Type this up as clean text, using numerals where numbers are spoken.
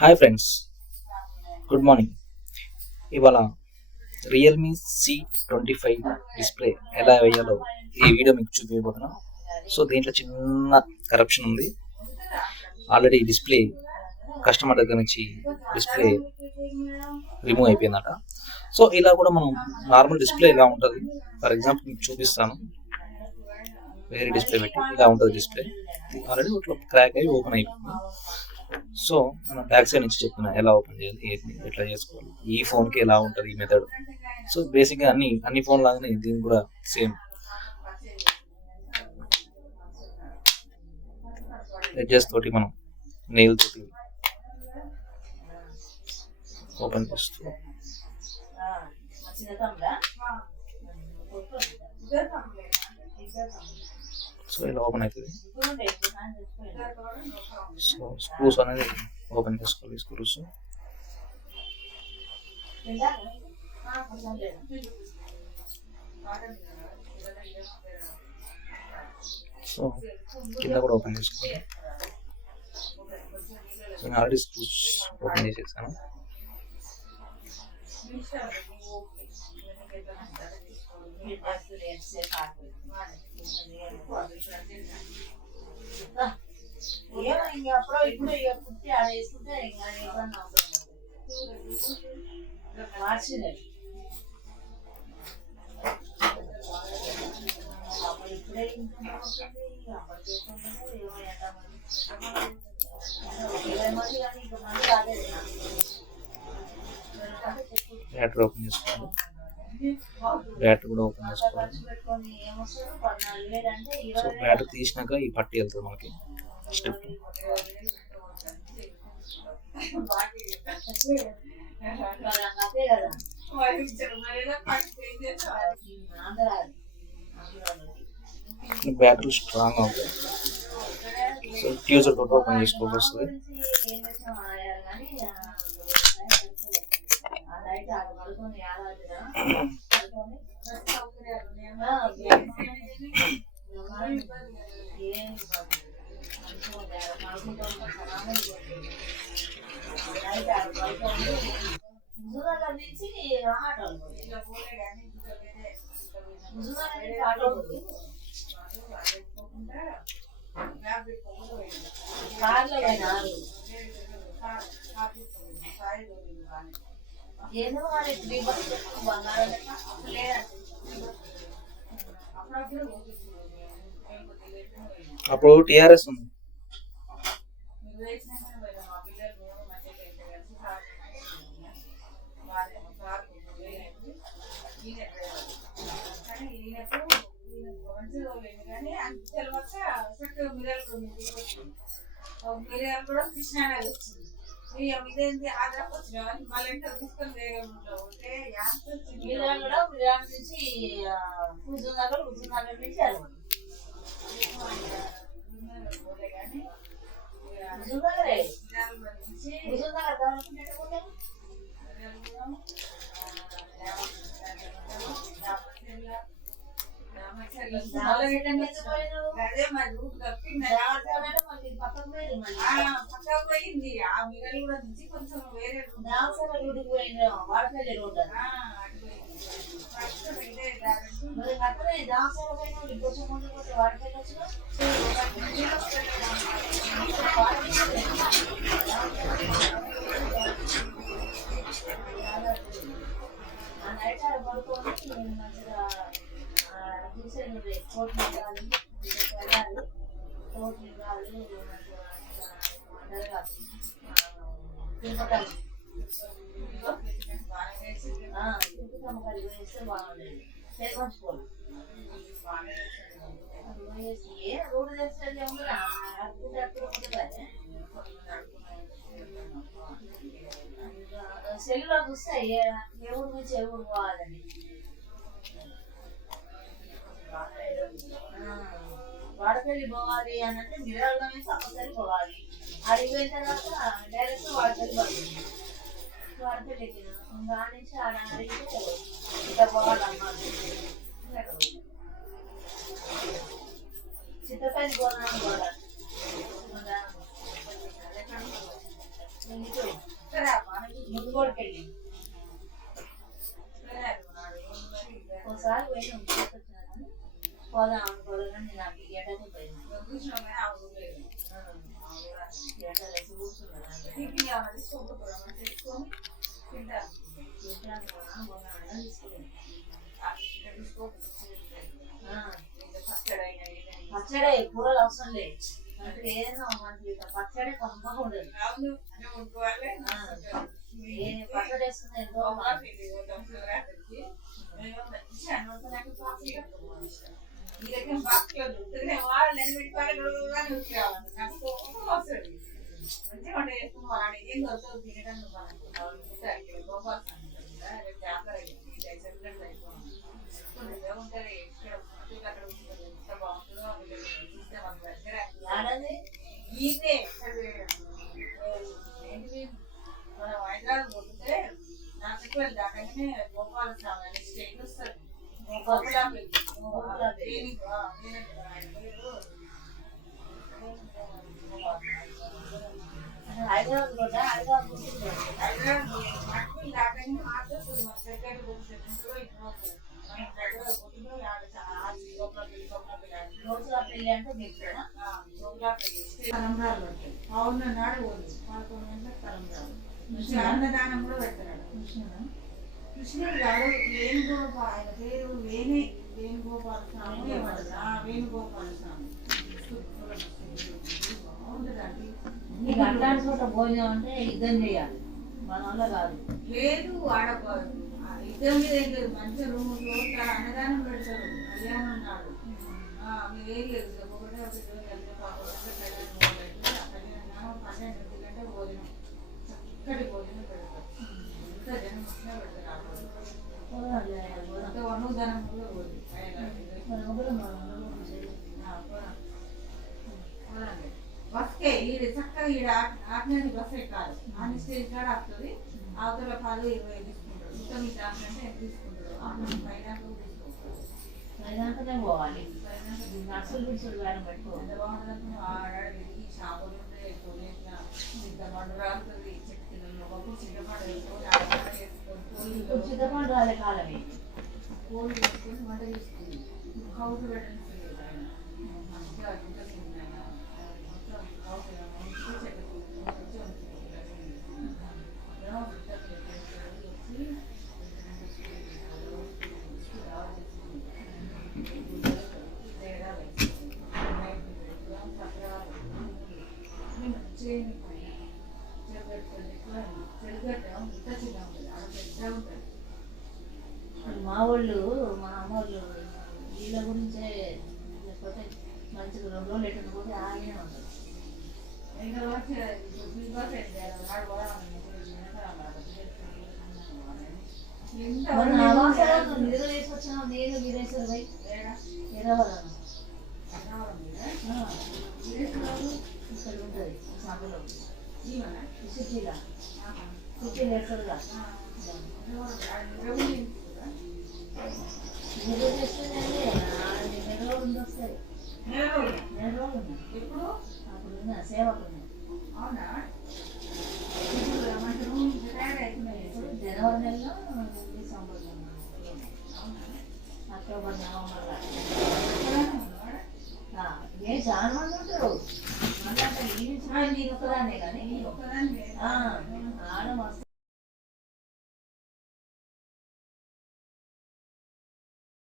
Hi friends, good morning. ఇవాళ Realme C25 display ఎలా వేయాలో ఈ వీడియో మీకు చూపించబోతున్నా. సో దీంట్లో చిన్న కరప్షన్ ఉంది. ఆల్రెడీ డిస్ప్లే కస్టమర్ దగ్గర నుంచి డిస్ప్లే రిమూవ్ అయిపోయిందట. సో ఇలా కూడా మనం నార్మల్ డిస్ప్లే ఇలా ఉంటుంది. ఫర్ ఎగ్జాంపుల్ మీకు చూపిస్తాను. వేరే డిస్ప్లే పెట్టి ఇలా ఉంటుంది డిస్ప్లే. ఆల్రెడీ ఇట్లా క్రాక్ అయ్యి ఓపెన్ అయిపోయింది. సో మనం బ్యాక్ సైడ్ నుంచి చెప్తున్నా ఎలా ఓపెన్ చేయాలి, ఏంటి ఎట్లా చేసుకోవాలి, ఈ ఫోన్కి ఎలా ఉంటుంది ఈ మెథడ్. సో బేసిక్గా అన్ని ఫోన్ లాగానే దీనికి కూడా సేమ్ ఎడ్జెస్ తోటి మనం నెయిల్ తోటి ఓపెన్ చేస్తూ సో ఇలా ఓపెన్ అవుతుంది. సో స్క్రూస్ అనేది ఓపెన్ చేసుకోవాలి. స్క్రూస్ సో కింద కూడా ఓపెన్ చేసుకోవాలి. సో నేను ఆల్రెడీ స్క్రూస్ ఓపెన్ చేసేసాను. బ్యాటరీ ఓపెన్ చేసుకోవాలి. బ్యాటరీ కూడా ఓపెన్ చేసుకోవాలి. సో బ్యాటరీ తీసినాక ఈ పట్టి వెళ్తుంది మనకి స్టెప్. బ్యాటరీ స్ట్రాంగ్ అవుతుంది. సో ట్యూజర్ తోటి ఓపెన్ చేసుకోవాల్సి వస్తుంది. అప్పుడు టిఆర్ఎస్ ఉంది. వాడపల్లి పోవాలి అని అంటే మిర్యాల కంపల్సరీ పోవాలి. అడిగిపోయిన తర్వాత డైరెక్ట్ వాడపల్లి పడుతుంది. వాడపల్లి ఎక్కిన దాని నుంచి ఆడ అడిగితే ఇట్లా పోవాలమ్మా. చిత్తపల్లి పోదాం పోవాలి. పోదాం అనుకోలేదు కానీ నాకు ఎటకు పోయింది ఎటలేసి కూర్చున్నాను పచ్చడే కూరలు అవసరం లేదు అంటే ఏదైనా మనకి పచ్చడే కంపల్గా ఉండదు పచ్చడి వేస్తుంది ఎంతో మనం హైదరాబాద్ పోతే నాకు దాకానే గోపాల స్వామి స్టేట్ వస్తుంది హైదరాబాద్ కూడా హైదరాబాద్ పెళ్ళి అంటే తలంబ్రాలు ఉంటాయి అవును నాడు 11 గంటలకు తలంబ్రాలు అన్నదానం కూడా పెడతాడు కృష్ణుడు గారు వేణుగోపాల్ ఆయన పేరు వేణుగోపాల స్వామి వేణుగోపాల స్వామి బాగుంటుందండి. నీకు అట్లాంటి చోట భోజనం అంటే యుద్ధం చేయాలి మన వల్ల కాదు లేదు ఆడ యుద్ధం మీద లేదు మంచి రూమ్ చోట అన్నదానం పెడతారు కళ్యాణం నాడు మీరు ఏం లేదు ఒకటే కళ్యాణం 12 గంటల భోజనం చక్కటి భోజనం పెడతారు ఎంత జనం వచ్చినా పెడతారు అనుదానం బస్కే ఈడ చక్కగా ఈడ ఆజ్ఞాని బస్ ఎక్కాలి అన్ని స్టేజ్ కాడ వస్తుంది అవతల కాలు 20 తీసుకుంటారు మొత్తం ఈ అంటే ఎంత తీసుకుంటారు పైన పైదాకనే పోవాలి నర్సులు గుడిసులు వేడం పెట్టుకో ఎంత బాగుంటుంది ఆడాడి షాపులు ఉంటాయి కొనేసిన చింతపండు రాస్తుంది చెట్టు చింతపండు వేసుకొని చింతపండు రాలే కాలమే కోళ్ళు వేసుకొని వంట చేసుకుంది హౌస్ పెట్టండి మంచిగా మొత్తం హౌస్ చెట్టు మా వాళ్ళు మా అమ్మోళ్ళు వీళ్ళ గురించే లేకపోతే మంచిగా 2 రోజులు ఎటు పోతే ఆగే ఉంటుంది నిద్ర వేసుకొచ్చిన నేను వీరేశ్వర పోయి ఎరవాలను ఇక్కడ ఉంటుంది సభలో సిటీలో సిటీలో ఎక్కడుగా నిద్ర చేస్తుందండి 2 రోజులు వస్తాయి 2 రోజులు ఎప్పుడు అప్పుడు ఉన్నా సేవకు అవునా ఇప్పుడు జనవరి నెలలో డిసెంబర్ అక్టోబర్ నవంబర్లో ఏ చాలా మంది ఉంటారు మళ్ళీ అంటే నేను ఒకదాన్నే కానీ ఆడ మస్తు